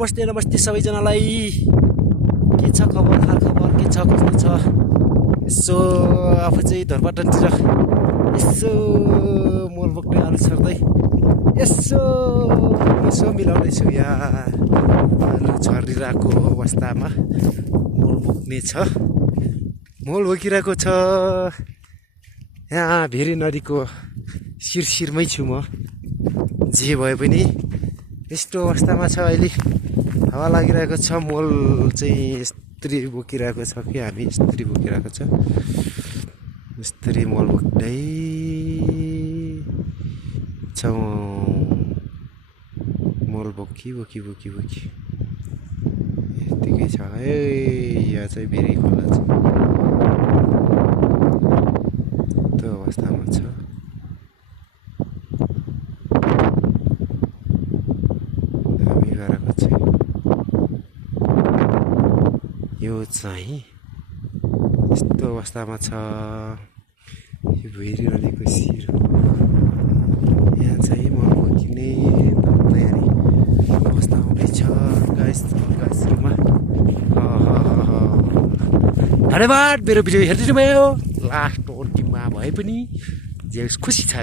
नमस्ते नमस्ते सबैजनालाई। के छ खबर, हाल खबर के छ, कस्तो छ? यसो आफू चाहिँ धरपाटनतिर यसो मोल बोक्ने आलु छर्दै यसो यसो मिलाउँदैछु यहाँ आलु छरिरहेको अवस्थामा मोल बोक्ने छ, मोल बोकिरहेको छ। यहाँ भेरी नदीको शिरशिरमै छु म। जे भए पनि यस्तो अवस्थामा छ अहिले, हावा लागिरहेको छ। मोल चाहिँ यस्तरी बोकिरहेको छ कि हामी यस्तरी बोकिरहेको छ, यस्तरी मोल बोक्दै छौँ। मोल बोकी बोकी बोकी बोकी यतिकै छ। ए यहाँ चाहिँ भेरी खोला छ, त्यो अवस्थामा छ। यो चाहिँ यस्तो अवस्थामा छ। यो भेरी नदीको शिर यहाँ चाहिँ मोल बोकिने तयारी अवस्था हुँदैछ गाइसमा। धन्यवाद मेरो भिडियो हेरिदिनु भयो। लास्ट अन्तिममा भए पनि जे खुसी छ।